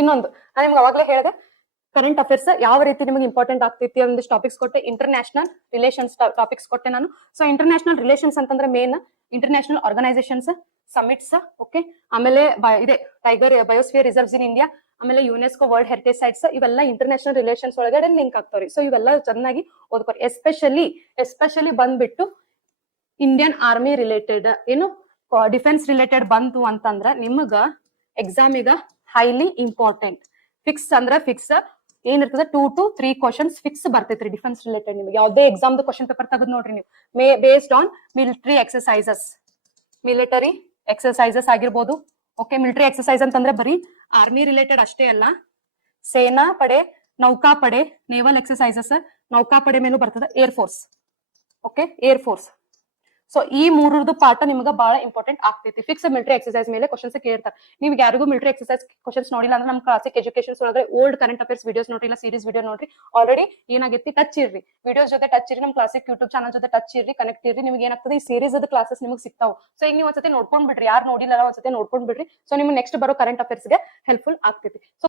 ಇನ್ನೊಂದು ನಾನು ನಿಮ್ಗೆ ಅವಾಗಲೇ ಹೇಳಿದೆ ಕರೆಂಟ್ ಅಫೇರ್ಸ್ ಯಾವ ರೀತಿ ನಿಮಗೆ ಇಂಪಾರ್ಟೆಂಟ್ ಆಗ್ತೈತಿ ಒಂದಿಷ್ಟು ಟಾಪಿಕ್ಸ್ ಕೊಟ್ಟೆ. ಇಂಟರ್ನ್ಯಾಷನಲ್ ರಿಲೇಷನ್ಸ್ ಟಾಪಿಕ್ಸ್ ಕೊಟ್ಟೆ ನಾನು. ಸೊ ಇಂಟರ್ನ್ಯಾಷನಲ್ ರಿಲೇಷನ್ಸ್ ಅಂತಂದ್ರೆ main international organisations, summits, okay, ಆಮೇಲೆ ಇದೆ tiger biosphere reserves in India, ಆಮೇಲೆ ಯುನೆಸ್ಕೋ ವರ್ಲ್ಡ್ ಹೆರಿಟೇಜ್ ಸೈಟ್ಸ್, ಇವೆಲ್ಲ ಇಂಟರ್ನ್ಯಾಷನಲ್ ರಿಲೇಷನ್ಸ್ ಒಳಗಡೆ ಲಿಂಕ್ ಆಗ್ತಾವ್ರಿ. ಸೊ ಇವೆಲ್ಲ ಚೆನ್ನಾಗಿ ಓದ್ಕೊರಿ. ಎಸ್ಪೆಷಲಿ ಬಂದ್ಬಿಟ್ಟು ಇಂಡಿಯನ್ ಆರ್ಮಿ ರಿಲೇಟೆಡ್ ಏನು ಡಿಫೆನ್ಸ್ ರಿಲೇಟೆಡ್ ಬಂತು ಅಂತಂದ್ರ ನಿಮಗ ಎಕ್ಸಾಮಿಗ ಹೈಲಿ ಇಂಪಾರ್ಟೆಂಟ್. ಫಿಕ್ಸ್ ಅಂದ್ರ ಫಿಕ್ಸ್ ಏನಿರ್ತದೆ 2 to 3 ಕ್ವಶನ್ಸ್ ಫಿಕ್ಸ್ ಬರ್ತೈತ್ರಿ ಡಿಫೆನ್ಸ್ ರಿಲೇಟೆಡ್. ನಿಮ್ಗೆ ಯಾವ್ದೇ ಎಕ್ಸಾಮ್ ಕ್ವಶನ್ ಪೇಪರ್ ತೆಗೆದು ನೋಡ್ರಿ ನೀವು, ಬೇಸ್ಡ್ ಆನ್ ಮಿಲಿಟರಿ ಎಕ್ಸರ್ಸೈಸಸ್ ಆಗಿರ್ಬೋದು. ಓಕೆ, ಮಿಲಿಟರಿ ಎಕ್ಸರ್ಸೈಸ್ ಅಂತಂದ್ರೆ ಬರೀ ಆರ್ಮಿ ರಿಲೇಟೆಡ್ ಅಷ್ಟೇ ಅಲ್ಲ, ಸೇನಾ ಪಡೆ, ನೌಕಾಪಡೆ, ನೇವಲ್ ಎಕ್ಸರ್ಸೈಸಸ್, ನೌಕಾಪಡೆ ಮೇಲೂ ಬರ್ತದೆ, air force. Okay, air force. So ಈ ಮೂರದ್ದು ಪಾಠ ನಿಮ್ಗೆ ಬಹಳ ಇಂಪಾರ್ಟೆಂಟ್ ಆಗ್ತೈತಿ. ಫಿಕ್ಸ್ ಮಿಲಿಟರಿ ಎಕ್ಸರ್ಸೈಸ್ ಮೇಲೆ ಕ್ವಶನ್ಸ್ ಕೇಳ್ತಾರೆ. ನೀವು ಯಾರಿಗೂ ಮಿಲಿಟರಿ ಎಕ್ಸರ್ಸೈಸ್ ಕ್ವಶನ್ಸ್ ನೋಡಿಲ್ಲ ಅಂದ್ರೆ ನಮ್ಮ ಕ್ಲಾಸಿಕ್ ಎಜುಕೇಶನ್ ಒಳಗಡೆ ಓಲ್ಡ್ ಕರೆಂಟ್ ಅಫೇರ್ಸ್ ವಿಡಿಯೋಸ್ ನೋಡ್ರಿ, ಇಲ್ಲ ಸೀರೀಸ್ ವಿಡಿಯೋ ನೋಡ್ರಿ. ಆಲ್ರೆಡಿ ಏನಾಗೈತಿ, ಟಚ್ ಇರ್ರಿ, ವಿಡಿಯೋಸ್ ಜೊತೆ ಟಚ್ ಇರ್ರಿ, ನಮ್ಮ ಕ್ಲಾಸಿಕ್ ಯೂಟ್ಯೂಬ್ ಚಾನಲ್ ಜೊತೆ ಟಚ್ ಇರ್ರಿ, ಕನೆಕ್ಟ್ ಇರ್ರಿ. ನಿಮ್ಗೆ ಏನಾಗ್ತದೆ, ಈ ಸೀರೀಸ್ ಕ್ಲಾಸಸ್ ನಿಮ್ಗೆ ಸಿಗ್ತಾವ. ಸೊ ಈಗ ನೀವು ಒಂದ್ಸತಿ ನೋಡ್ಕೊಂಡ್ ಬಿಡ್ರಿ, ಯಾರು ನೋಡಿಲ್ಲ ಒಂದ್ಸತಿ ನೋಡ್ಕೊಂಡ್ ಬಿಡ್ರಿ. ಸೊ ನಿಮ್ಗೆ ನೆಕ್ಸ್ಟ್ ಬರೋ ಕರೆಂಟ್ ಅಫೇರ್ಸ್ ಗೆ ಹೆಲ್ಪ್ಫುಲ್ ಆಗ್ತೈತಿ. ಸೊ